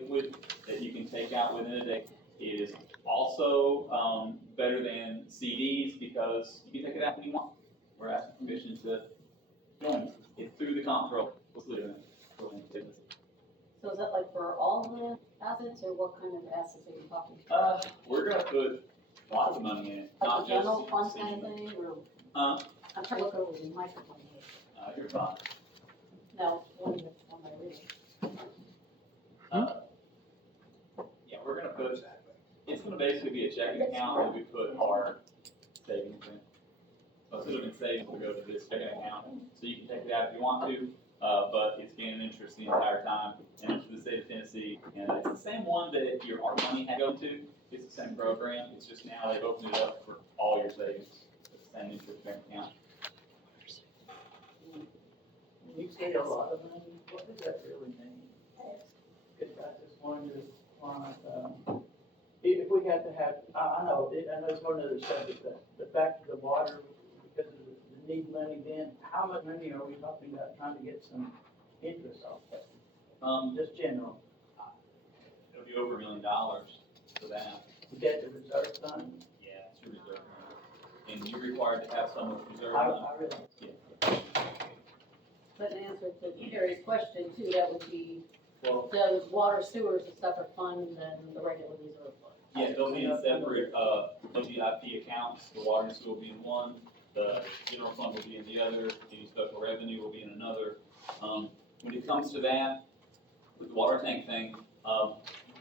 liquid that you can take out within a day. It is also better than CDs because you can take it out when you want. We're asking permission to join it through the comptroller. So is that like for all the assets, or what kind of assets are you talking about? We're gonna put lots of money in it, Like not a general just fund single. kind of thing, or? Uh, I'm trying to look over the microphone here. You're fine. No, one I read. Yeah, we're gonna put, it's gonna basically be a checking account that we put our savings in. So instead of in savings, we'll go to this checking account, so you can take it out if you want to, but it's gaining interest the entire time, and it's for the state of Tennessee, and it's the same one that your ARP money had go to, it's the same program, it's just now they've opened it up for all your savings, it's the same interest bearing account. You say a lot of money, what does that really mean? Because I just wondered, if we had to have, I know it's one other subject, but back to the water, because of the need money then, how much money are we talking about trying to get some interest off that? Just general, It'll be over $1 million for that. to get the reserve fund. Yeah, it's your reserve money. And you're required to have so much reserve I money. really, Yeah. But in answer to Terry's question too, that would be, Well, those water sewers a separate fund than the regular reserve fund. yeah, they'll be in separate, WIP accounts, the water and sewer will be in one, the general fund will be in the other, the special revenue will be in another. When it comes to that, with the water tank thing,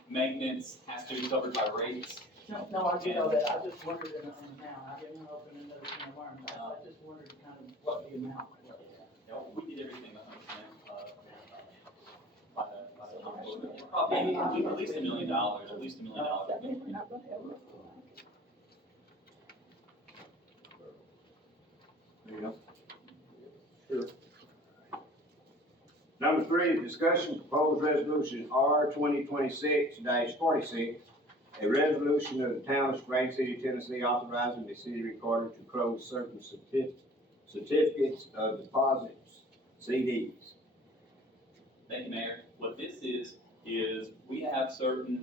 maintenance has to be covered by rates. no, I do know that, I just wondered an amount, I didn't open another can of worms, I just wondered kind of what the amount was. Yeah, we did everything 100%, by the comptroller. Probably at least $1 million, at least $1 million. We're not gonna have a- There you go. Sure. Number 3, discussion proposed resolution R 2026-46, a resolution of the town of Spring City, Tennessee, authorizing the city recorder to close certain certificates of deposits, CDs. Thank you, Mayor. What this is we have certain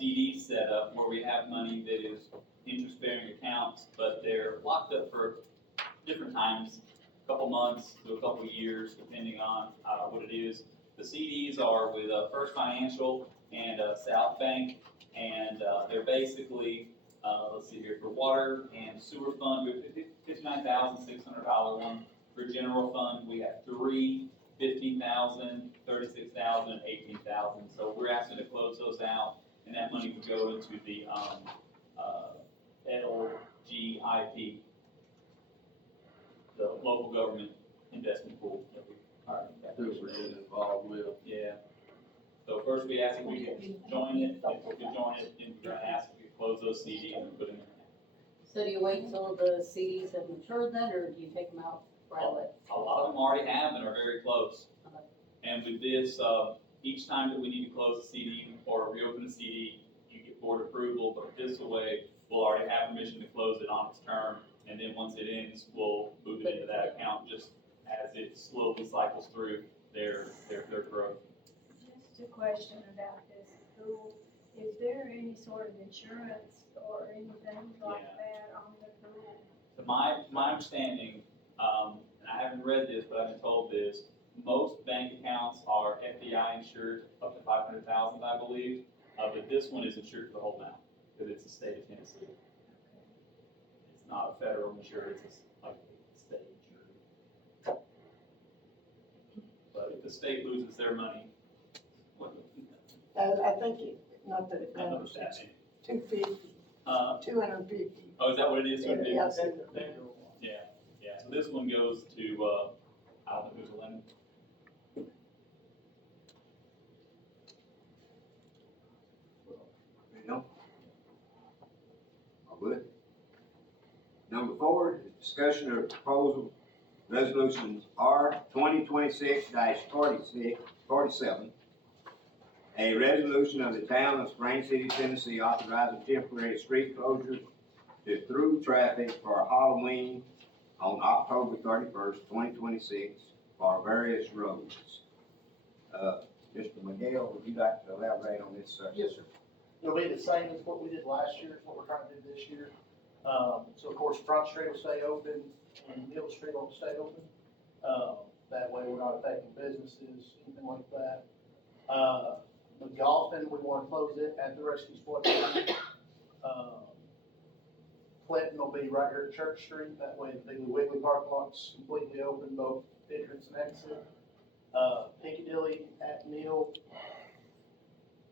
CDs set up where we have money that is interest-bearing accounts, but they're locked up for different times, a couple months to a couple years, depending on what it is. The CDs are with First Financial and South Bank, and they're basically, let's see here, for water and sewer fund, we have $59,600 one. For general fund, we have 3, 15,000, 36,000, 18,000. So we're asking to close those out, and that money would go into the LGIP, the local government investment pool that we already got. Who we're getting involved with. Yeah. So first we asked if we could join it, if we could join it, and we're gonna ask if we could close those CDs and put them in. So do you wait till the CDs have matured then, or do you take them out right away? A lot of them already have and are very close. Okay. And with this, each time that we need to close a CD or reopen a CD, you get board approval, but this way, we'll already have permission to close it on its term. And then once it ends, we'll move it into that account just as it slowly cycles through their growth. Just a question about this pool. Is there any sort of insurance or anything like that on the pool? To my understanding, and I haven't read this, but I've been told this, most bank accounts are FDI insured up to 500,000, I believe. But this one is insured for the whole amount because it's the state of Tennessee. It's not a federal insured, it's like a state insured. But if the state loses their money, what? I think it, not that it I know matters, that. it's 250, 250. Oh, is that what it is? Yeah, yeah. Yeah, so this one goes to, I don't know who's the lender. There you go. All good. Number 4, discussion of proposal resolutions R 2026-47, a resolution of the town of Spring City, Tennessee, authorizing temporary street closures to through traffic for Halloween on October 31st, 2026 for various roads. Mr. Miguel, would you like to elaborate on this, sir? Yes, sir. It'll be the same as what we did last year, is what we're trying to do this year. So of course, Front Street will stay open and Middle Street will stay open. That way we're not affecting businesses, anything like that. McGolfin, we want to close it at the Rescue Squad. Clinton will be right here at Church Street, that way the Piggly Wiggly parking lot's completely open, both entrance and exit. Piccadilly at Neal,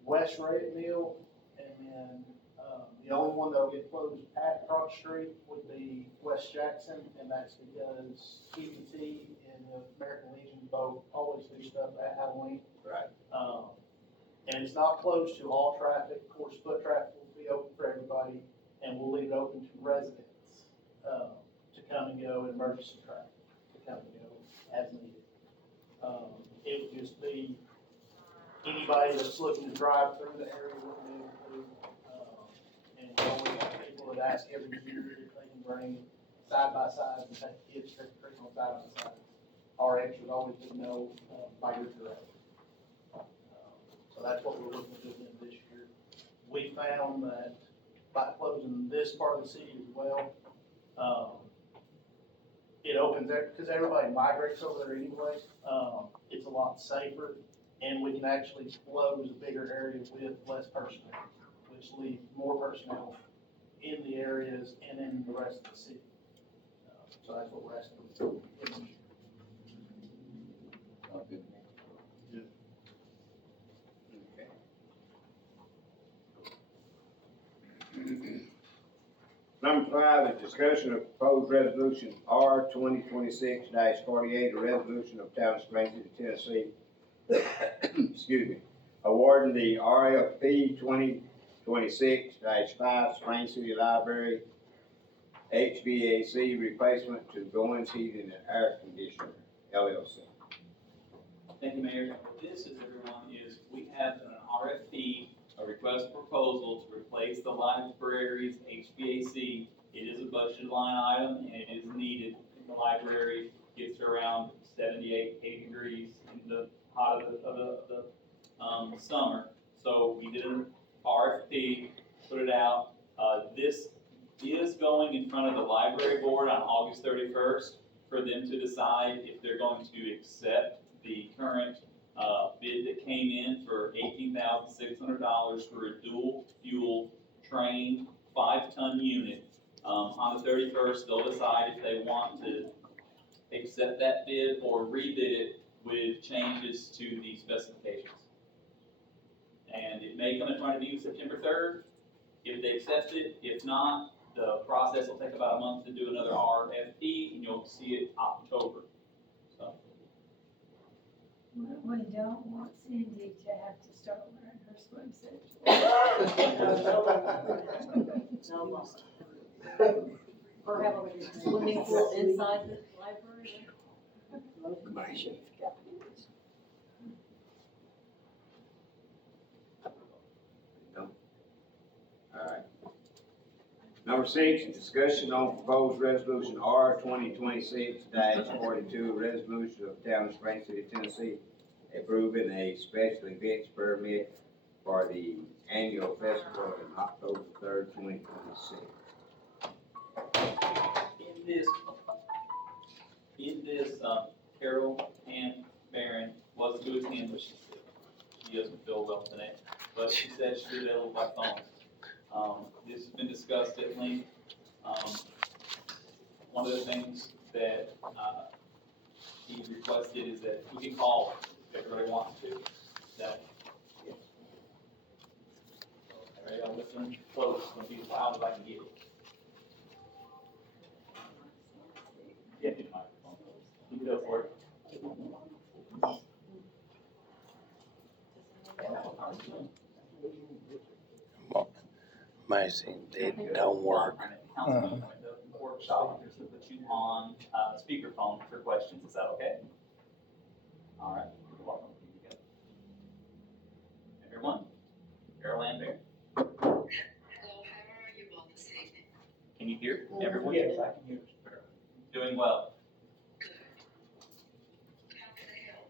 West Ray at Neal, and then, the only one that'll get closed at Front Street would be West Jackson, and that's because TBT and the American Legion both always do stuff at Halloween. Right. And it's not closed to all traffic, of course, foot traffic will be open for everybody, and we'll leave it open to residents, to come and go, and emergency traffic to come and go as needed. It would just be anybody that's looking to drive through the area would be able to, and we always have people that ask every year if they can bring side by sides and take kids trick or treating on side by side. Our extras always would know, by your direction. So that's what we're looking to do this year. We found that by closing this part of the city as well, it opens there, because everybody migrates over there anyway. It's a lot safer, and we can actually close a bigger area with less personnel, which leaves more personnel in the areas and in the rest of the city. So that's what we're asking for this year. Number 5 is discussion of proposed resolution R 2026-48, a resolution of Town of Spring City, Tennessee, excuse me, awarding the RFP 2026-5 Spring City Library HVAC replacement to Goins Heating and Air Conditioner, LLC. Thank you, Mayor. What this is, everyone, is we have an RFP, a request for proposal to replace the library's HVAC. It is a budget line item and it is needed. The library gets to around 78, 80 degrees in the hot of the summer. So we did an RFP, put it out. This is going in front of the library board on August 31st for them to decide if they're going to accept the current bid that came in for $18,600 for a dual fuel trained 5-ton unit. On the 31st, they'll decide if they want to accept that bid or rebid it with changes to the specifications. And it may come in front of you September 3rd if they accept it. If not, the process will take about a month to do another RFP and you'll see it October. So. We don't want Cindy to have to start wearing her swimsuit. Or have a swimming pool inside the library? Alright. Number 6, discussion on proposed resolution R 2026-42, resolution of Town of Spring City, Tennessee, approving a special events permit for the annual festival on October 3rd, 2026. In this, Carol Ann Barron was to attend, but she doesn't feel well today. But she said she's available by phone. This has been discussed at length. One of the things that, he requested is that we can call if everybody wants to. That, yeah. All right, I'll listen close, when be as loud as I can get it. Yeah, get the microphone. You can go for it. Amazing, it don't work. The workshop is to put you on speakerphone for questions. Is that okay? All right. You're welcome. Here you go. Everyone, Carol Ann Barron. Hello, how are you all this evening? Can you hear everyone? Yes, I can hear. Doing well. Good. How can I help?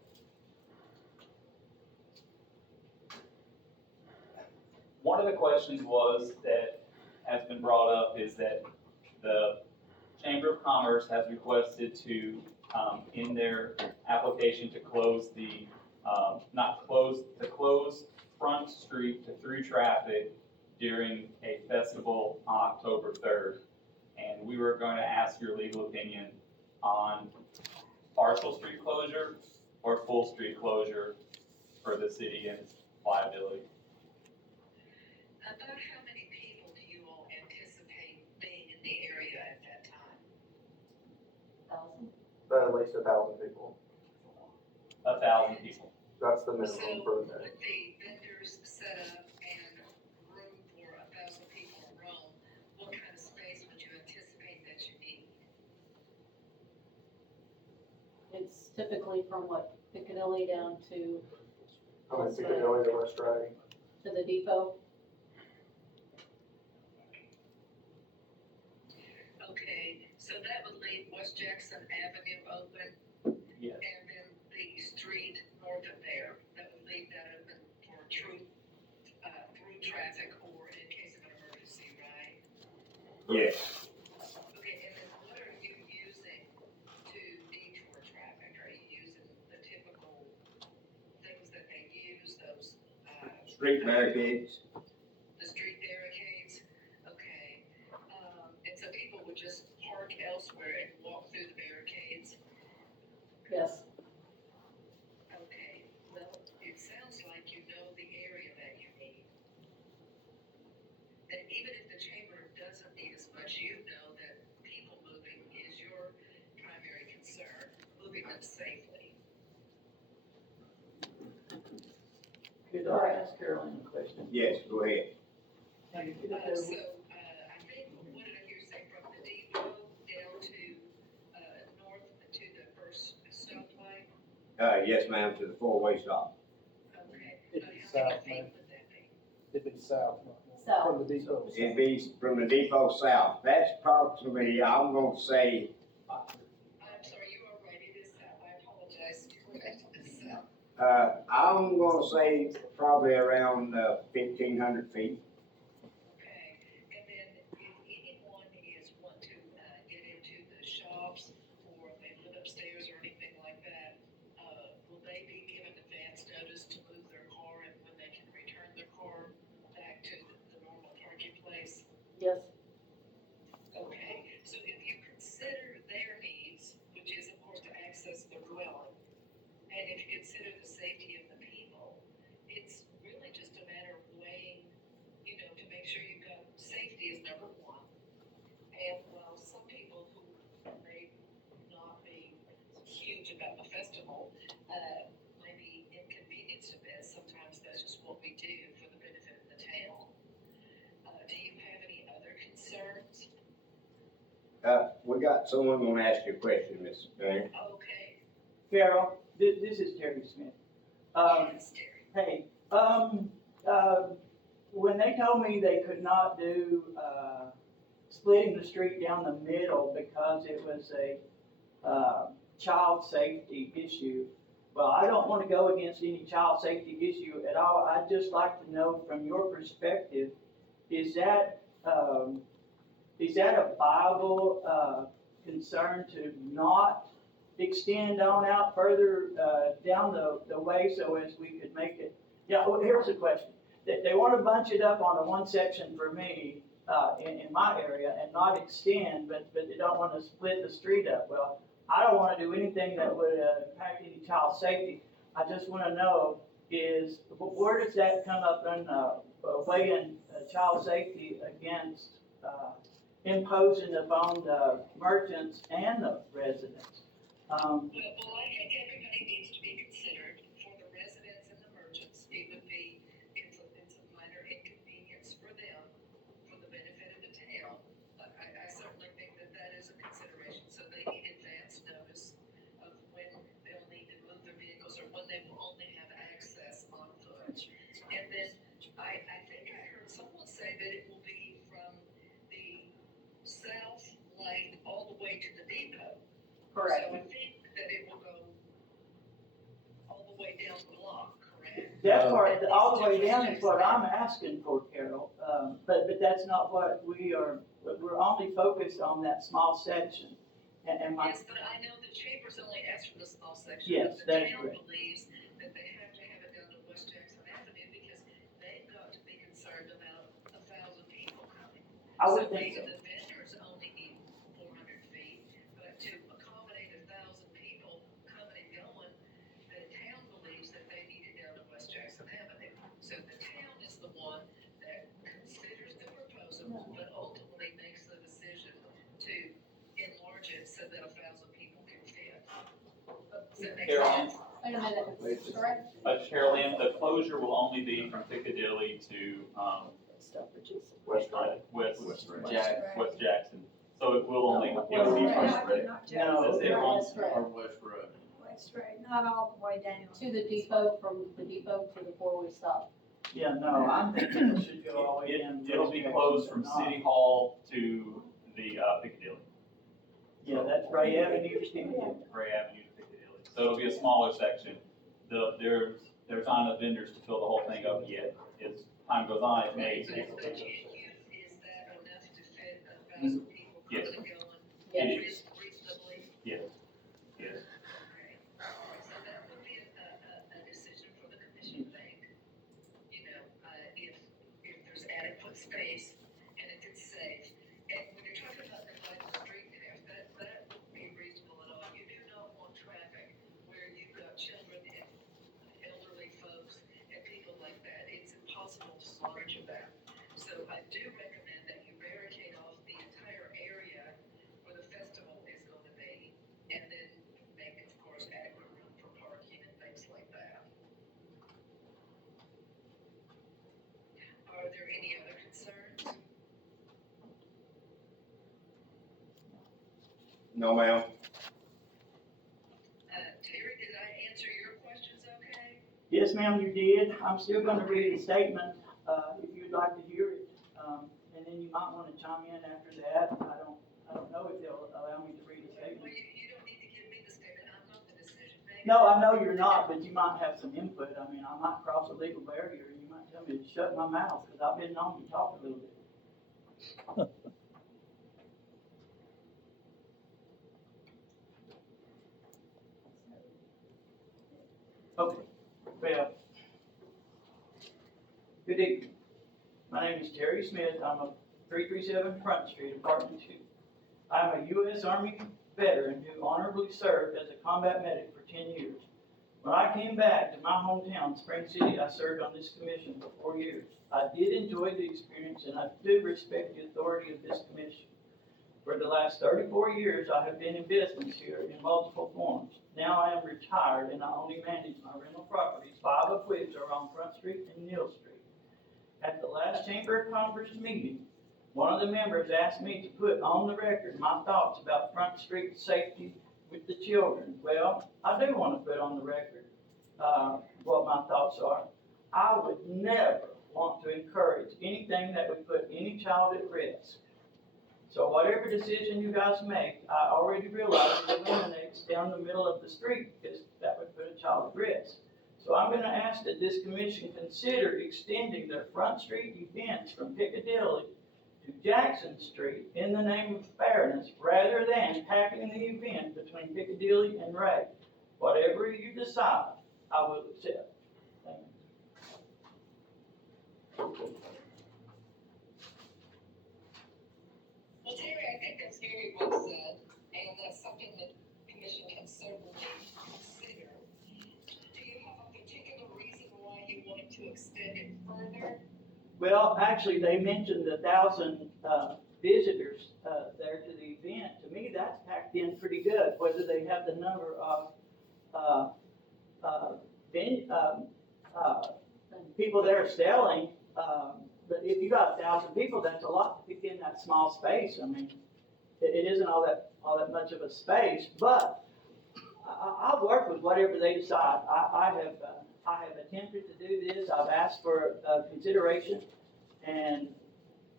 of the questions that has been brought up is that the Chamber of Commerce has requested to, in their application to close to close Front Street to through traffic during a festival on October 3rd. And we were going to ask your legal opinion on partial street closure or full street closure for the city and liability. About how many people do you all anticipate being in the area at that time? 1,000? At least 1,000 people. 1,000 people. That's the minimum So for the day. with the vendors set up and room for 1,000 people in Rome, what kind of space would you anticipate that you need? It's typically from what, Piccadilly down to Piccadilly to West Riding. the depot? Okay, so that would leave West Jackson Avenue open, Yes. and then the street north of there, that would leave that open for through traffic or in case of an emergency, right? Yes. Okay, and then what are you using to detour traffic? Are you using the typical things that they use, those, Street barricades. the street barricades? Okay, and so people would just park elsewhere and walk through the barricades? Yes. Okay, well, it sounds like you know the area that you need. And even if the chamber doesn't need as much, you know that people moving is your primary concern, moving them safely. Could I ask Carolyn a question? Yes, go ahead. Now, you could, I think, what did I hear you say, from the depot down to, north to the first stoplight? Yes, ma'am, to the four-way stop. Okay. If How it's many south, feet ma'am. would that be? If it's south, South. from the depot. It'd be from the depot south. That's approximately, I'm gonna say, I'm sorry, you are right, it is south, I apologize, correct, it's south. I'm gonna say probably around 1,500 feet. Okay, and then if anyone is want to, get into the shops, or if they live upstairs or anything like that, will they be given advance notice to move their car and when they can return their car back to the normal parking place? Yes. Okay, so if you consider their needs, which is of course to access their dwelling, and if you consider the safety of the people, it's really just a matter of weighing, to make sure you've got safety is number one. And while some people who may not be huge about the festival, might be inconvenienced a bit, sometimes that's just what we do for the benefit of the town. Do you have any other concerns? We got someone gonna ask you a question, Miss Banner. Okay. Carol, this is Terry Smith. Yes, Terry. Hey, when they told me they could not do, splitting the street down the middle because it was a, child safety issue, well, I don't wanna go against any child safety issue at all. I'd just like to know from your perspective, is that a viable, concern to not extend on out further, down the way so as we could make it? Yeah, well, here's the question. They want to bunch it up on the one section for me, in my area and not extend, but they don't want to split the street up. Well, I don't want to do anything that would impact any child safety. I just want to know is, where does that come up in, weighing child safety against, imposing upon the merchants and the residents? Well, I think everybody needs to be considered. For the residents and the merchants, it would be, it's a minor inconvenience for them, for the benefit of the town. I certainly think that is a consideration, so they need advance notice of when they'll need to move their vehicles or when they will only have access on foot. And then, I think I heard someone say that it will be from the south light all the way to the depot. Correct. So I think that it will go all the way down the block, correct? That part, all the way down is what I'm asking for, Carol, but that's not what we're only focused on that small section. And my, Yes, but I know the chambers only ask for the small section. Yes, but that is The town correct. believes that they have to have it down to West Jackson Avenue because they've got to be concerned about 1,000 people coming. I would think so. Maybe the vendors only need 400 feet, but to accommodate 1,000 people coming and going, the town believes that they need it down to West Jackson Avenue. So the town is the one that considers the proposal, but ultimately makes the decision to enlarge it so that 1,000 people can fit. Does that make Carolyn? sense? Wait a minute, correct? Carolyn, the closure will only be from Piccadilly to, West Drive. West Right. Jackson. So it will only, it will be Right. from, Not just No. That's it. That's correct. West Road, not all the way down. To the depot, from the depot to the four-way stop. Yeah, no, I'm thinking it should go all the way down. to it'll West be Jackson, closed but from not- City Hall to the Piccadilly, Yeah, that's Ray Avenue, Piccadilly. Gray Avenue to Piccadilly. So it'll be a smaller section. There's not enough vendors to fill the whole thing up yet. As time goes on, it may. Is that enough to fit 1,000 people Yes. coming and going? Yes. Reasonably? Yes. Okay. So that would be a decision for the commission to make. You know, if there's adequate space and if it's safe. And when you're talking about dividing the street in half, that wouldn't be reasonable at all. You do not want traffic where you've got children and elderly folks and people like that. It's impossible to slaughter that. So I do recommend that you barricade off the entire area where the festival is going to be, and then make, of course, adequate room for parking and things like that. Are there any other concerns? No, ma'am. Terry, did I answer your questions okay? Yes, ma'am, you did. I'm still gonna read the statement, if you'd like to hear it. And then you might wanna chime in after that. I don't know if they'll allow me to read the Well, statement. you don't need to give me the statement, I'm not the decision maker. No, I know you're not, but you might have some input. I mean, I might cross a legal barrier, and you might tell me to shut my mouth, because I've been known to talk a little bit. Okay, well, good evening. My name is Terry Smith. I'm a 337 Front Street, Apartment 2. I'm a U.S. Army veteran who honorably served as a combat medic for 10 years. When I came back to my hometown, Spring City, I served on this commission for 4 years. I did enjoy the experience, and I do respect the authority of this commission. For the last 34 years, I have been in business here in multiple forms. Now I am retired, and I only manage my rental properties, 5 of which are on Front Street and Neal Street. At the last Chamber of Commerce meeting, one of the members asked me to put on the record my thoughts about Front Street safety with the children. Well, I do want to put on the record what my thoughts are. I would never want to encourage anything that would put any child at risk. So whatever decision you guys make, I already realize it eliminates down the middle of the street, because that would put a child at risk. So I'm gonna ask that this commission consider extending their Front Street events from Piccadilly to Jackson Street in the name of fairness, rather than packing the event between Piccadilly and Ray. Whatever you decide, I will accept. Thank you. Well, Terry, I think that's very well said, and that's something that the commission can certainly consider. Do you have a particular reason why you wanted to extend it further? Well, actually, they mentioned 1,000 visitors there to the event. To me, that's packed in pretty good, whether they have the number of people there selling. But if you got 1,000 people, that's a lot to fit in that small space. I mean, it isn't all that much of a space, but I'll work with whatever they decide. I have attempted to do this. I've asked for consideration, and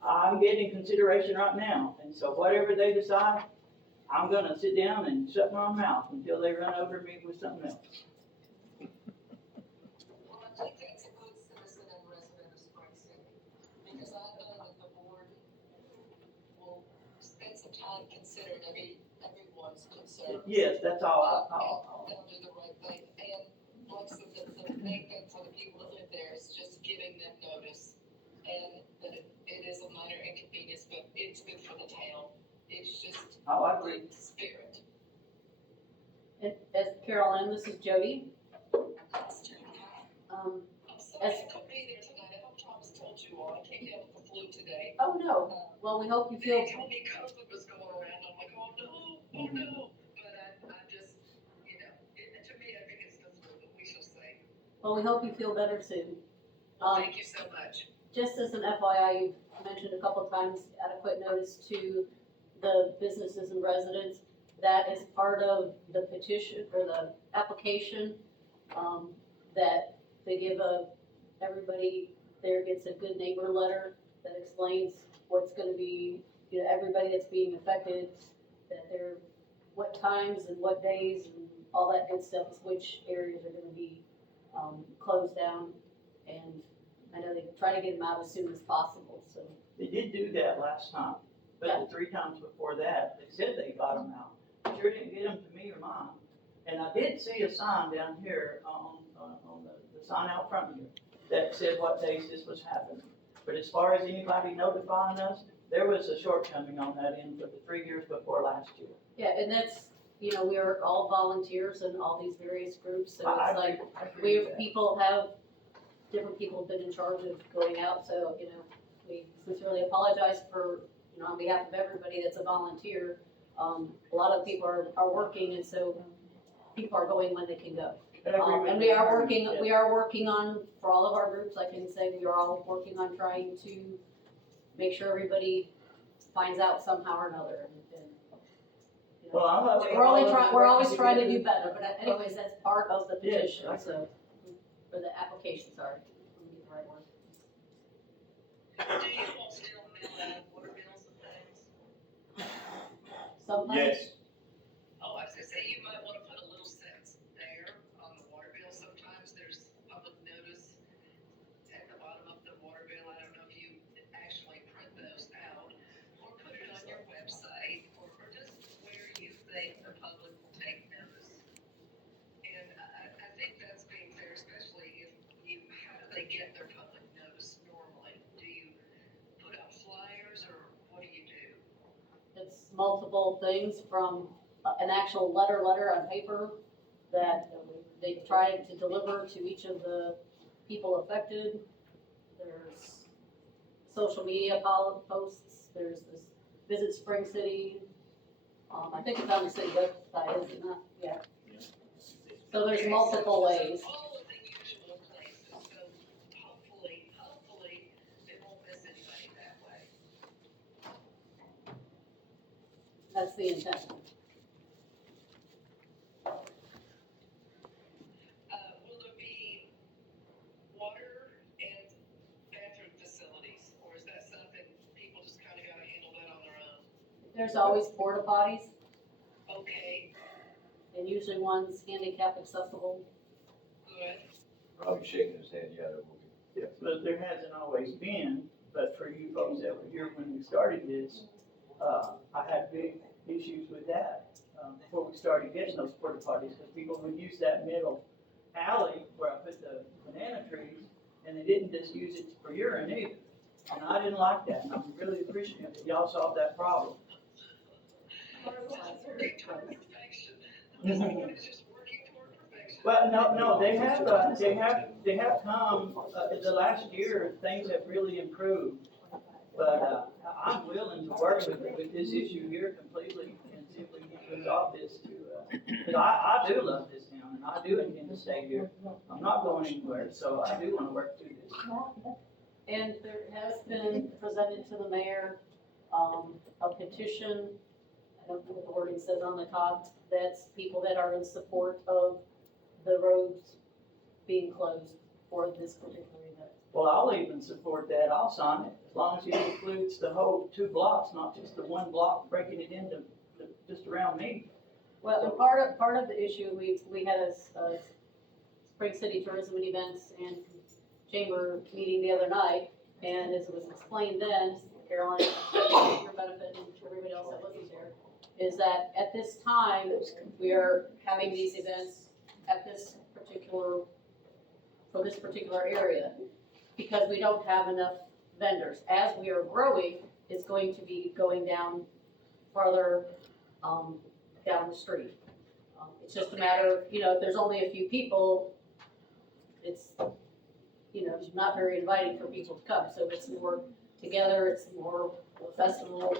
I'm getting consideration right now. And so whatever they decide, I'm gonna sit down and shut my mouth until they run over me with something else. Well, I think that's I'm considering everyone's concern. Yes, that's all They'll do the right thing, and like I said, the main thing for the people that live there is just giving them notice. And that it is a minor inconvenience, but it's good for the town. It's just I agree. good spirit. And as Carol Ann, this is Jody. I'm sorry I couldn't be there tonight. I hope Thomas told you all. I came down with the flu today. Oh, no, well, we hope you feel, They told me COVID was going around. I'm like, oh no. But I'm just, to me, I think it's the flu, but we shall see. well, we hope you feel better soon. Thank you so much. Just as an FYI, you mentioned a couple of times adequate notice to the businesses and residents. That is part of the petition or the application, that they give everybody there gets a good neighbor letter that explains what's gonna be, everybody that's being affected, that they're, what times and what days and all that good stuff, is which areas are gonna be, closed down. And I know they try to get them out as soon as possible, so. They did do that last time, but the 3 times before that, they said they got them out. Sure didn't get them to me or mine. And I did see a sign down here on the sign out front here that said what days this was happening. But as far as anybody notifying us, there was a shortcoming on that end for the 3 years before last year. Yeah, and that's, we are all volunteers in all these various groups, so I it's like, agree with that. different people have been in charge of going out, so, we sincerely apologize for, on behalf of everybody that's a volunteer. A lot of people are working, and so people are going when they can go. And we are working on, for all of our groups, I can say we are all working on trying to make sure everybody finds out somehow or another. Well, I'm not. We're always trying to do better, but anyways, that's part of the petition, so, or the application, sorry. Let me get the right one. Do you all still mail out water bills and things? Sometimes, Yes, Oh, I was gonna say, you might wanna put a little sentence there on the water bill. Sometimes there's public notice at the bottom of the water bill. I don't know if you actually print those out, or put it on your website, or just where you think the public will take notice. And I think that's being fair, especially if how do they get their public notice normally? Do you put out flyers, or what do you do? it's multiple things from an actual letter on paper that they tried to deliver to each of the people affected. There's social media posts, there's this Visit Spring City. I think it's on the city website, is it not? Yeah. So there's multiple ways. All of the usual places, so hopefully, they won't miss anybody that way. That's the intent. Will there be water and bathroom facilities, or is that something people just kinda gotta handle that on their own? There's always porta potties, Okay, and usually one's handicap accessible. good. Robbie's shaking his head, yeah, there will be. Yes, but there hasn't always been, but for you folks that were here when we started this, I had big issues with that, before we started getting those porta potties, because people would use that middle alley where I put the banana trees, and they didn't just use it for urine either. And I didn't like that, and I'm really appreciative that y'all solved that problem. Working toward perfection. Everybody's just working toward perfection. Well, no, they have come, the last year, things have really improved. But, I'm willing to work with this issue here completely and see if we can resolve this cause I do love this town and I do intend to stay here. I'm not going anywhere, so I do wanna work through this. And there has been presented to the mayor, a petition, I don't know what the wording says on the top, that's people that are in support of the roads being closed for this particular event. Well, I'll even support that, I'll sign it, as long as it includes the whole 2 blocks, not just the 1 block breaking it into, just around me. Well, and part of the issue, we had a Spring City Tourism and Events and Chamber meeting the other night, and as it was explained then, Caroline, for your benefit and everybody else that wasn't there, is that at this time, we are having these events at this particular, for this particular area, because we don't have enough vendors. As we are growing, it's going to be going down farther, down the street. It's just a matter of, if there's only a few people, it's, not very inviting for people to come. So it's more together, it's more of a festival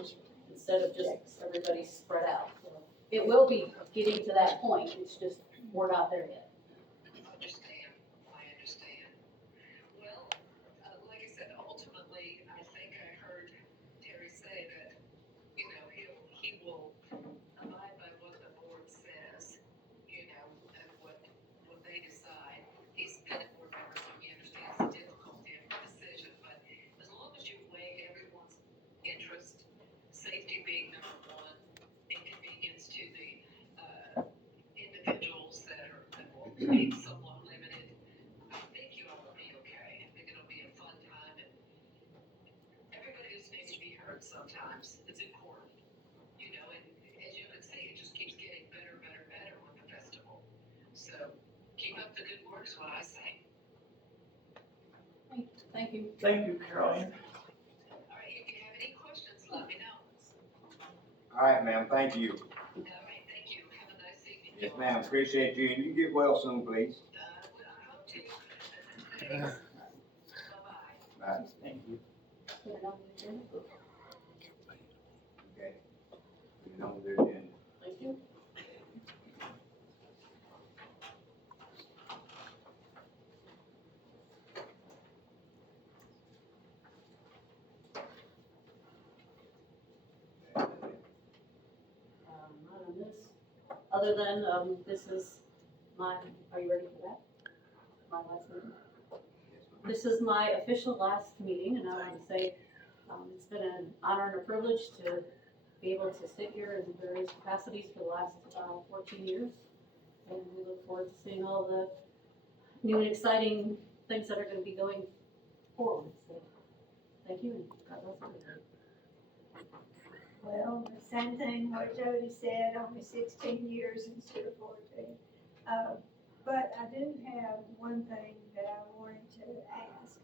instead of just everybody spread out. So it will be getting to that point, it's just, we're not there yet. I understand. Well, like I said, ultimately, I think I heard Terry say that, he will abide by what the board says, and what they decide. He's been a board member, so he understands the difficulty of the decision, but as long as you weigh everyone's interest, safety being number one, inconvenience to the, individuals that will be somewhat limited, I think you all will be okay. I think it'll be a fun time, and everybody just needs to be heard sometimes. It's important, and as you can see, it just keeps getting better with the festival. So keep up the good work is what I say. Thank you. Thank you, Caroline. All right, if you have any questions, let me know. All right, ma'am, thank you. All right, thank you. Have a nice evening. Yes, ma'am, appreciate you, and you get well soon, please. Well, I hope to. Thanks. Bye-bye. Bye. Thank you. Put it on the agenda. Okay. You know, the agenda. Thank you. Not on this, other than, this is my, are you ready for that? My last meeting? This is my official last meeting, and I want to say, it's been an honor and a privilege to be able to sit here in various capacities for the last 14 years. And we look forward to seeing all the new and exciting things that are going to be going forward. So, thank you, and God bless everybody. Well, the same thing what Jody said, only 16 years instead of 14. But I do have one thing that I wanted to ask.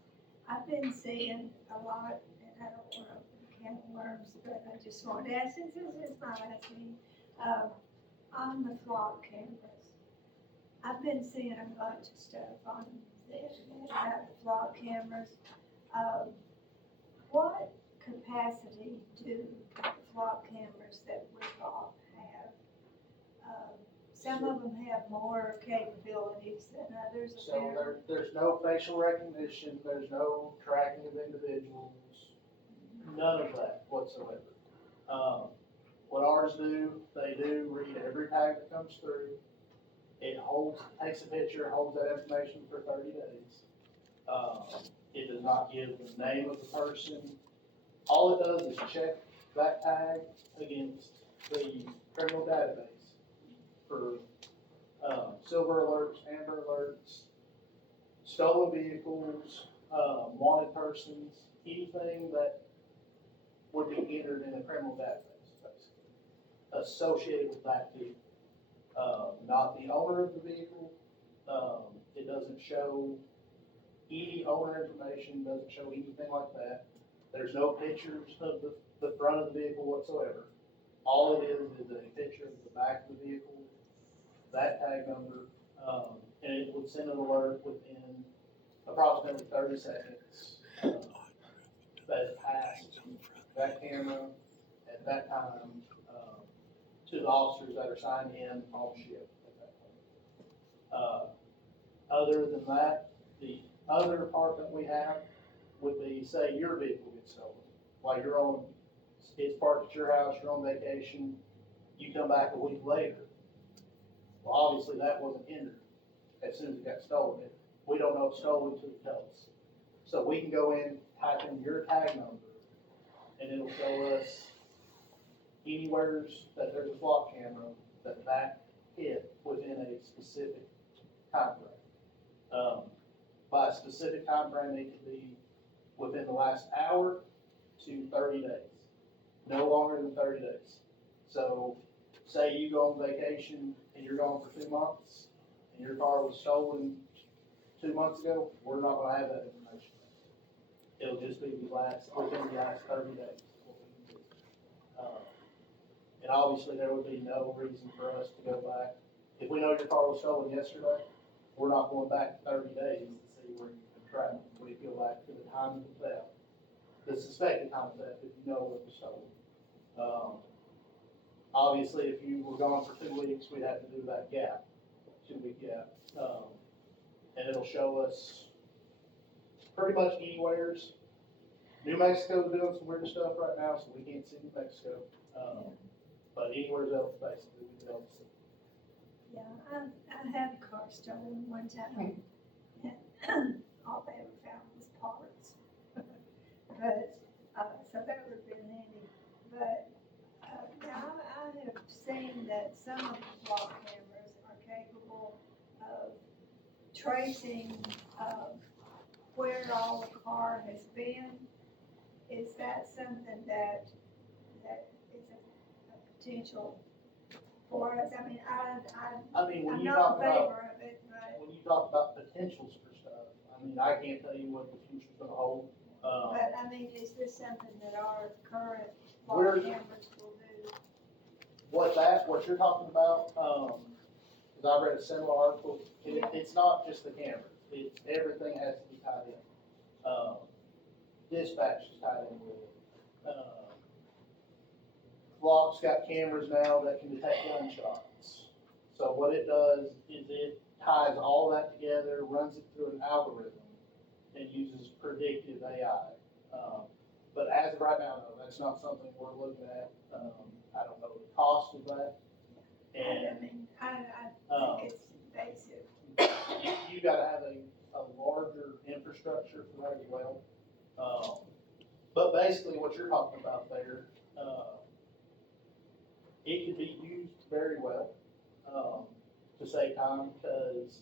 I've been seeing a lot, and I don't want to open a can of worms, but I just wanted to ask, since this is my last meeting, on the flock cameras. I've been seeing a bunch of stuff on the internet about the flock cameras. What capacity do the flock cameras that we bought have? Some of them have more capabilities than others. So there's no facial recognition, there's no tracking of individuals, none of that whatsoever. What ours do, they do read every tag that comes through. It takes a picture, holds that information for 30 days. It does not give the name of the person. All it does is check that tag against the criminal database for silver alerts, amber alerts, stolen vehicles, wanted persons, anything that would be entered in a criminal database, basically, associated with that vehicle. Not the owner of the vehicle. It doesn't show any owner information, doesn't show anything like that. There's no pictures of the front of the vehicle whatsoever. All it is a picture of the back of the vehicle, that tag number, and it would send an alert within approximately 30 seconds that it passed that camera at that time to the officers that are signed in on shift at that point. Other than that, the other part that we have would be, say your vehicle gets stolen while you're on, it's parked at your house, you're on vacation, you come back a week later. Well, obviously that wasn't entered as soon as it got stolen. We don't know it's stolen until it tells us. So we can go in, type in your tag number, and it'll show us anywhere that there's a flock camera that hit within a specific time frame. By a specific time frame, it could be within the last hour, to 30 days. No longer than 30 days. So say you go on vacation and you're gone for 2 months and your car was stolen 2 months ago, we're not gonna have that information. It'll just be within the last 30 days. And obviously, there would be no reason for us to go back. If we know your car was stolen yesterday, we're not going back 30 days to see where you've been traveling. We go back to the time of the theft, the suspected time of theft, if you know it was stolen. Obviously, if you were gone for 2 weeks, we'd have to do that gap, 2-week gap. And it'll show us pretty much anywheres. New Mexico's doing some weird stuff right now, so we can't see New Mexico. But anywhere else, basically, we can see. Yeah, I had a car stolen one time, and all they ever found was parts. But, so that would have been handy, but, now I have seen that some of the block cameras are capable of tracing, where all the car has been. Is that something that is a potential for us? I mean, I mean, when I'm you not talk in about, favor of it, but, when you talk about potentials for stuff, I mean, I can't tell you what the future's gonna hold. but I mean, is this something that our current We're- block cameras will do? What you're talking about, cause I read a similar article, it's not just the cameras, it's, everything has to be tied in. Dispatch is tied in with it. Flock's got cameras now that can detect gunshots. So what it does is it ties all that together, runs it through an algorithm, and uses predictive AI. But as of right now, no, that's not something we're looking at. I don't know the cost of that. I And mean, I think it's invasive. you gotta have a larger infrastructure for that as well. But basically what you're talking about there, it could be used very well, to save time, because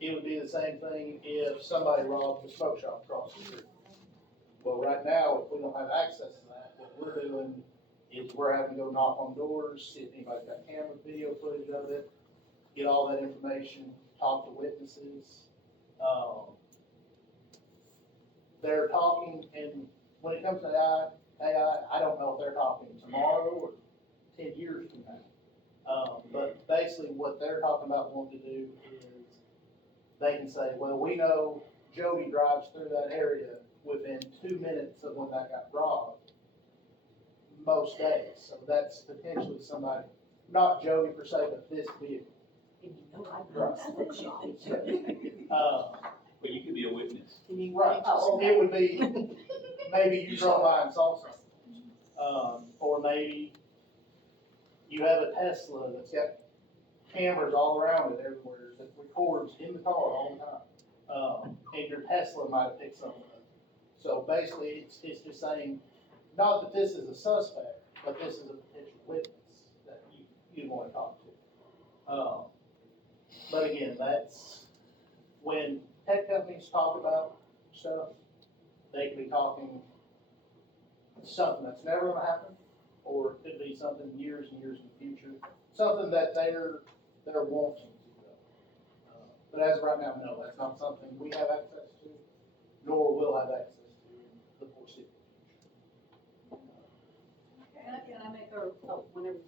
it would be the same thing if somebody robbed the smoke shop across the street. Well, right now, if we don't have access to that, what we're doing is we're having to go knock on doors, see if anybody's got camera video footage of it, get all that information, talk to witnesses. They're talking, and when it comes to AI, I don't know if they're talking tomorrow or 10 years from now. But basically what they're talking about wanting to do is they can say, well, we know Jody drives through that area within 2 minutes of when that got robbed most days. So that's potentially somebody, not Jody per se, but this vehicle. But you could be a witness. Right, it would be, maybe you drove by and saw something. Or maybe you have a Tesla that's got cameras all around it everywhere that records in the car all the time. And your Tesla might have picked something up. So basically, it's just saying, not that this is a suspect, but this is a potential witness that you want to talk to. But again, that's when tech companies talk about stuff, they could be talking something that's never gonna happen, or it could be something years and years in the future, something that they're wanting to do. But as of right now, no, that's not something we have access to, nor will have access to in the foreseeable future. Can I make whenever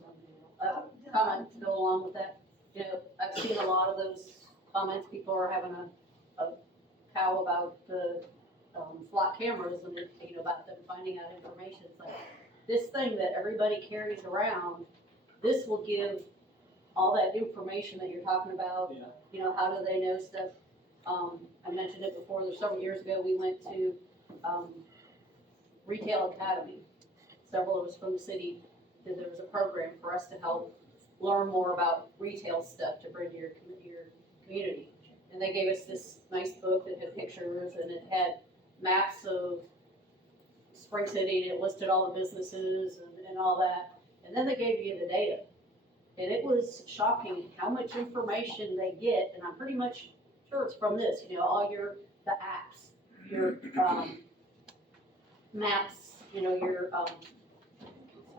comment to go along with that? You know, I've seen a lot of those comments, people are having a cow about the flock cameras and, you know, about them finding out information. It's like, this thing that everybody carries around, this will give all that information that you're talking about. Yeah. You know, how do they know stuff? I mentioned it before, there's several years ago, we went to Retail Academy. Several of us from the city, there was a program for us to help learn more about retail stuff to bring to your community. And they gave us this nice book that had pictures and it had maps of Spring City and it listed all the businesses and all that. And then they gave you the data. And it was shocking how much information they get, and I'm pretty much sure it's from this, you know, all the apps, your maps, you know, your,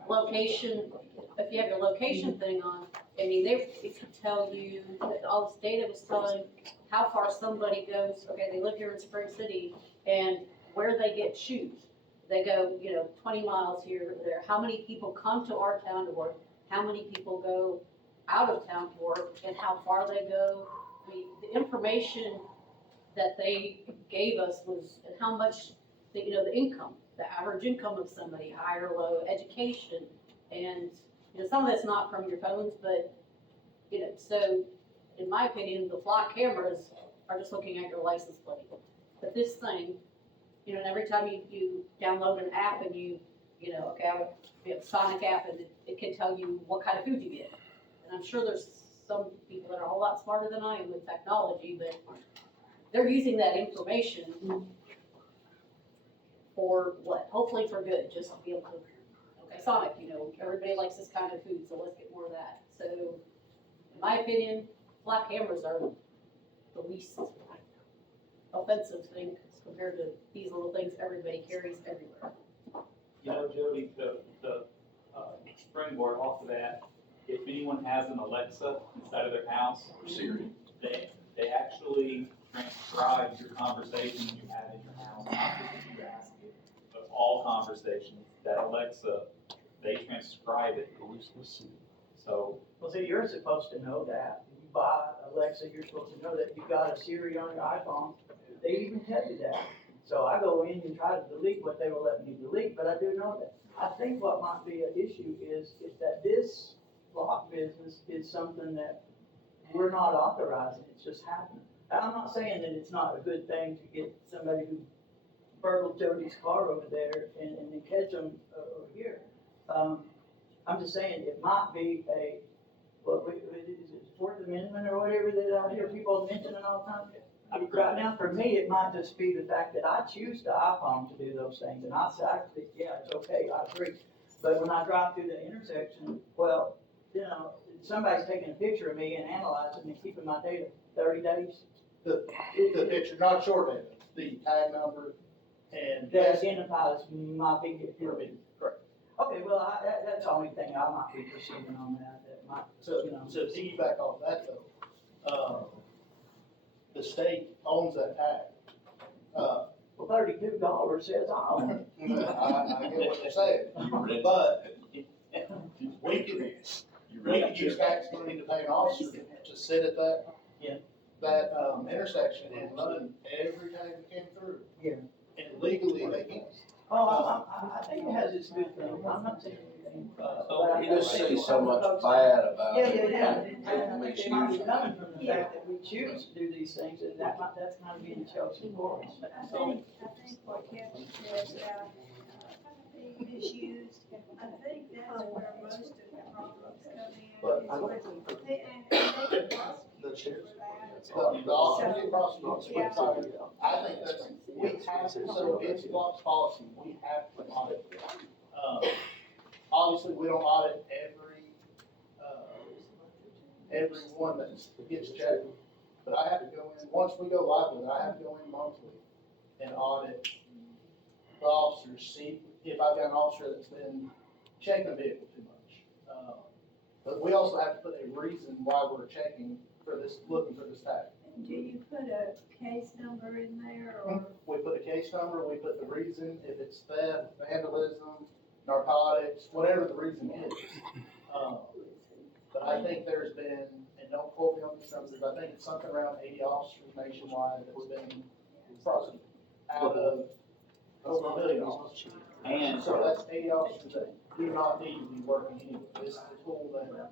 location, if you have your location thing on, I mean, it could tell you, that all this data was telling how far somebody goes, okay, they live here in Spring City, and where they get shoes. They go, you know, 20 miles here or there, how many people come to our town to work, how many people go out of town to work, and how far they go. I mean, the information that they gave us was, and how much, you know, the income, the average income of somebody, high or low, education, and, you know, some of that's not from your phones, but, you know, so, in my opinion, the flock cameras are just looking at your license plate. But this thing, you know, and every time you download an app and you know, okay, we have a Sonic app and it can tell you what kind of food you get. And I'm sure there's some people that are a whole lot smarter than I am with technology, but they're using that information for what? Hopefully for good, just to be able to, okay, Sonic, you know, everybody likes this kind of food, so let's get more of that. So, in my opinion, flat cameras are the least offensive thing compared to these little things everybody carries everywhere. You know, Jody, the springboard off of that, if anyone has an Alexa inside of their house, Siri. they actually transcribe your conversations you have in your house, not just when you ask it, but all conversations. That Alexa, they transcribe it. So, Well, see, you're supposed to know that. You buy Alexa, you're supposed to know that. You got a Siri on your iPhone, they even tell you that. So I go in and try to delete what they will let me delete, but I do know that. I think what might be an issue is that this block business is something that we're not authorizing, it's just happening. And I'm not saying that it's not a good thing to get somebody who burgled Jody's car over there and then catch them over here. I'm just saying it might be a, what is it, Fourth Amendment or whatever that I hear people mentioning all the time? Right now, for me, it might just be the fact that I choose the iPhone to do those things, and I say, yeah, it's okay, I agree. But when I drive through the intersection, well, you know, somebody's taking a picture of me and analyzing and keeping my data 30 days. The picture, not short of it, the tag number and. That identifies my big pyramid. Correct. Okay, well, that's the only thing I might be perceiving on that might, So, you know. to piggyback off that though, the state owns that tag. Well, $32 says I own it. I get what you're saying, but we could use tax money to pay an officer to sit at that. Yeah. That, intersection and run every tag that came through. Yeah. And legally, they can't. Oh, I think it has its good things, I'm not saying anything, but I You just think see so some much folks- bad about Yeah, it. yeah. And I think Makes it might be you- coming from the fact that we choose to do these things, and that's kind of being chosen for us. I think what Kevin said about being misused, I think that's where most of the problems come in. But is I don't with- think and they can prosecute you for that. The officer get prosecuted, I think that's, we have to, so it's blocks policy, we have to audit. Obviously, we don't audit every one that gets checked, but I have to go in, once we go live with it, I have to go in monthly and audit the officers, see if I've got an officer that's been checking the vehicle too much. But we also have to put a reason why we're checking for this, looking for this tag. Do you put a case number in there, or? We put a case number, we put the reason, if it's theft, vandalism, narcotics, whatever the reason is. But I think there's been, and don't quote me on these numbers, I think it's something around 80 officers nationwide that's been prosecuted out of over 1 million officers. and So that's 80 officers that do not need to be working anyway. This is a tool that, Well,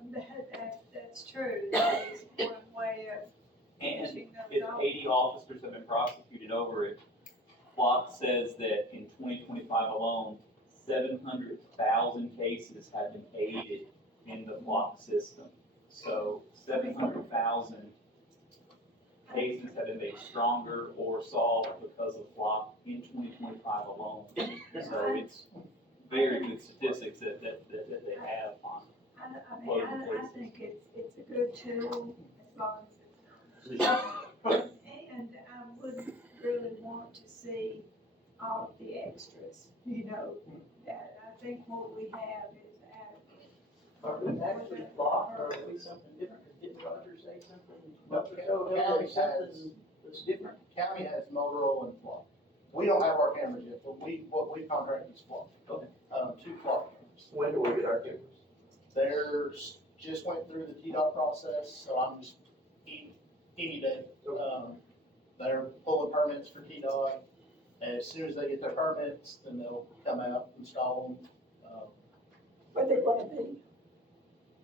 that's true, that is one way of And pushing those if off. 80 officers have been prosecuted over it, Flock says that in 2025 alone, 700,000 cases have been aided in the Flock system. So 700,000 cases have been made stronger or solved because of Flock in 2025 alone. So it's very good statistics that they have on. I think it's a good tool as long as it's not. And I wouldn't really want to see all of the extras, you know, think what we have is adequate. Are we actually blocked, or are we something different? Did Roger say something? No, So there county was something has- that's different. County has Motorola and Flock. We don't have our cameras yet, but what we contract is Flock. Okay. 2 Flock cameras. When do we get our cameras? There's, just went through the TDOT process, so I'm just any day. They're pulling permits for TDOT. As soon as they get their permits, then they'll come out, install them. Where they gonna be?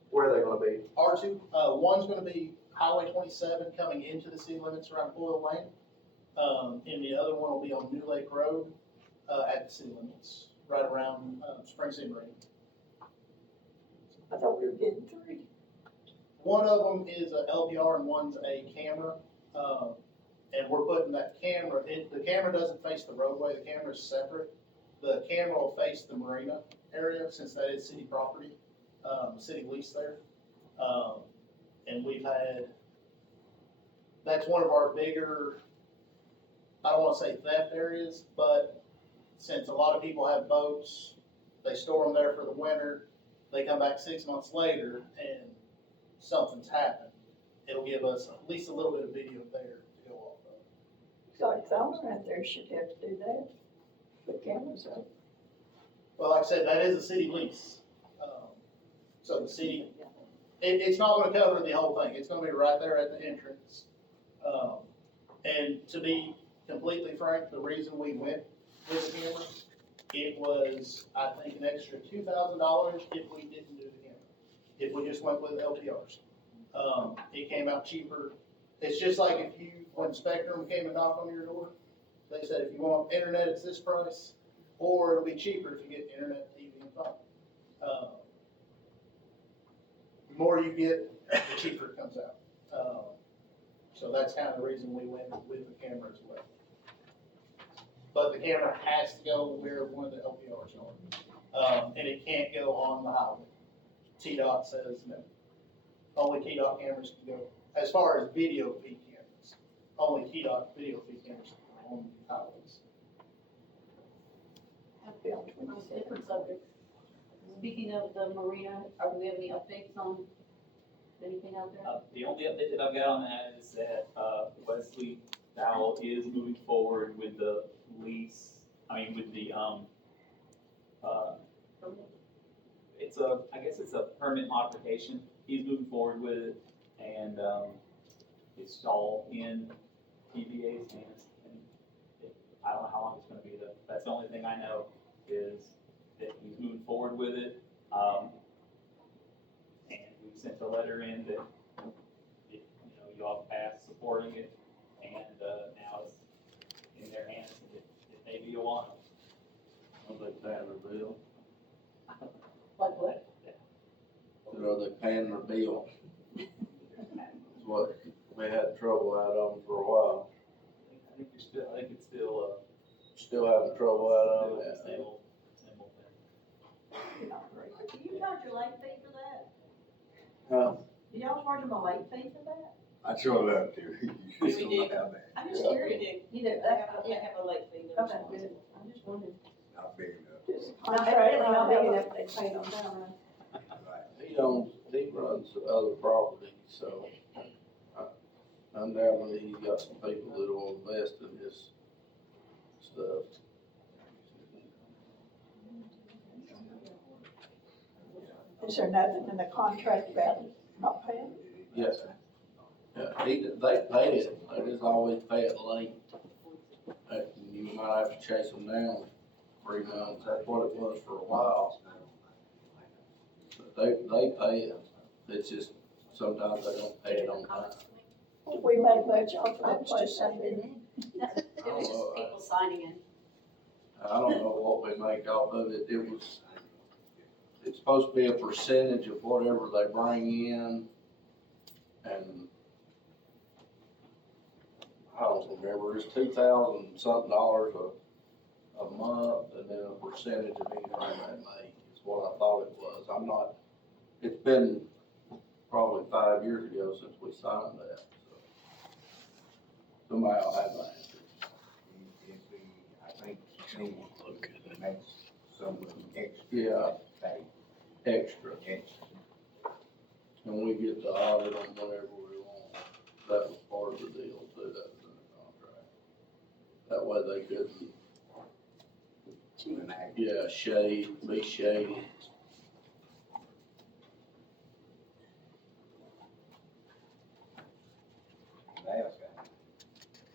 Where are they gonna be? R2, one's gonna be Highway 27 coming into the city limits around Boyle Lane. And the other one will be on New Lake Road, at the city limits, right around, Spring City Marine. I thought we were getting 3. One of them is a LPR and one's a camera. And we're putting that camera, the camera doesn't face the roadway, the camera's separate. The camera will face the marina area, since that is city property, city lease there. And we've had, that's one of our bigger, I don't wanna say theft areas, but since a lot of people have boats, they store them there for the winter, they come back 6 months later and something's happened. It'll give us at least a little bit of video there to go off of. So someone out there should have to do that, put cameras up. Well, like I said, that is a city lease. So the city, it's not gonna cover the whole thing, it's gonna be right there at the entrance. And to be completely frank, the reason we went with the camera, it was, I think, an extra $2,000 if we didn't do the camera. If we just went with LPRs. It came out cheaper. It's just like if you, when Spectrum came and knocked on your door, they said, if you want internet, it's this price, or it'll be cheaper if you get internet, TV, and phone. The more you get, the cheaper it comes out. So that's kind of the reason we went with the camera as well. But the camera has to go where one of the LPRs are. And it can't go on the highway. TDOT says no. Only TDOT cameras can go, as far as video feed cameras, only TDOT video feed cameras on highways. Different subject. Speaking of the marina, do we have any updates on anything out there? The only update that I've got on that is that, Wesley Dowell is moving forward with the lease, with the, I guess it's a permit modification. He's moving forward with it, and, it's all in TVA's hands. And I don't know how long it's gonna be though. That's the only thing I know is that he's moving forward with it. And we sent a letter in that, you all passed supporting it, and, now it's in their hands, and it may be a while. Are they paying their bill? Like what? Are they paying their bill? That's what we had trouble out on for a while. I think it's still, Still having trouble out on still, it. stable thing. Do you charge a late fee for that? Huh? Do y'all charge them a late fee for that? I sure love to. We do. I'm just curious. You do, They have a late fee. don't Okay, they? good. I'm just wondering. Not big enough. Just contract, not big enough, they pay them down. He runs other properties, so undoubtedly he's got some people that will invest in his stuff. Is there nothing in the contract about not paying? Yes. Yeah, they pay it, they just always pay it late. You might have to chase them down 3 months, that's what it was for a while. But they pay it, it's just sometimes they don't pay it on time. We make much off of that place, I mean. It was just people signing in. I don't know what we make off of it, it's supposed to be a percentage of whatever they bring in, and I don't remember, it's $2,000 something a month, and then a percentage of anything they make, is what I thought it was. It's been probably 5 years ago since we signed that, so. Somebody will have my answer. I think soon, next some extra. Yeah. Pay, extra, extra. and we get to audit them whenever we want. That was part of the deal, too, that was in the contract. That way they couldn't, yeah, be shady.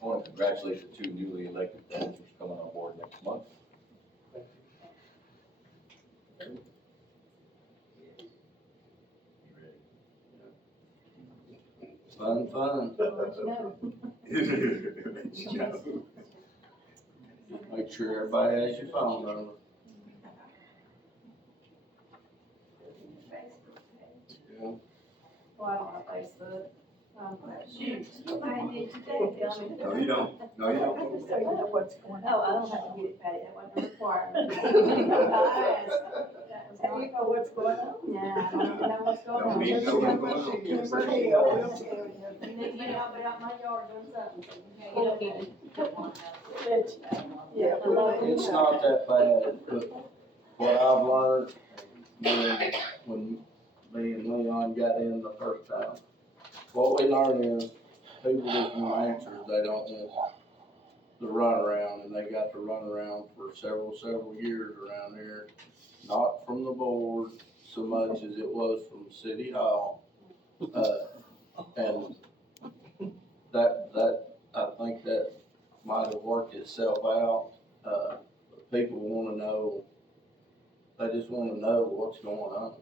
I want to congratulate the two newly elected managers coming on board next month. Fun. Make sure everybody has your phone number. Yeah. Well, I don't have Facebook. Shoot, you might need to take this. No, you don't. No, you don't. So you know what's going on. Oh, I don't have to get it, Patty, that wasn't a requirement. And you know what's going on. Yeah, I don't know what's going Don't on. be You no one going Kimberly, on. will tell you. need to be out there out in my yard doing something, so you can't. You don't need to. Yeah, It's not that bad, but what I've learned when me and Leon got in the first time, what we learned is people that want answers, they don't want the runaround, and they got to run around for several years around here. Not from the board so much as it was from City Hall. And that, I think that might have worked itself out. People wanna know, they just wanna know what's going on.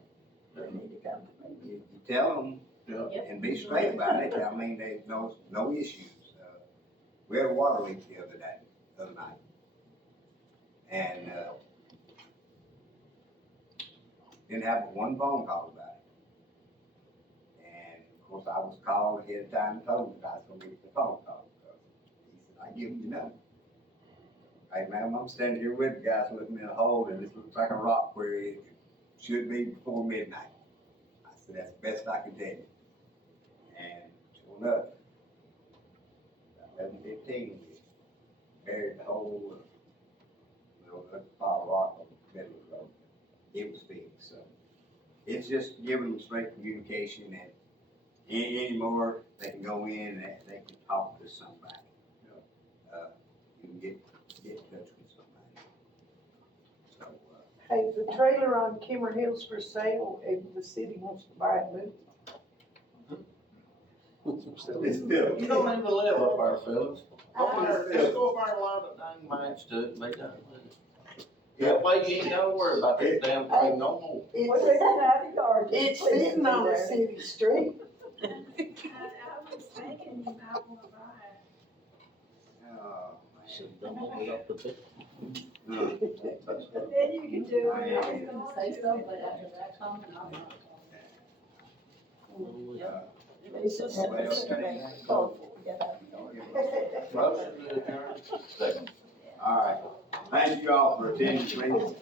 They need to come to me. You tell them Yeah. and be straight about it. I mean, there's no issues. We had a water leak the other night. And, didn't have one phone call about it. And of course, I was called ahead of time and told that I was gonna get the phone call. So he said, I give him your number. Hey, ma'am, I'm standing here with the guys with me in a hole, and this looks like a rock quarry. It should be before midnight. I said, that's the best I can tell you. And sure enough, about 11:15, we buried the whole, pile of rock on the middle of the road. It was fixed, so it's just giving them straight communication, and anymore, they can go in and they can talk to somebody. You can get in touch with somebody. So, Hey, the trailer on Kimmer Hill's for sale, if the city wants to buy it, move. it's still. You don't even live up there, Phillips. Oh, Just go up there and load a dang match to it and be done with it. That way you ain't gotta worry about that damn thing no more. Well, they can have the yard. It's sitting on the city street. I was thinking you might wanna buy it. Oh, Should've done it up the bit. man. But then you can do I it. was gonna say so, but after that comment, I'm not. They said, What else got anything? call for it, get out the yard. Motion to adjourn. Second. All right. Thank you all for attending, please.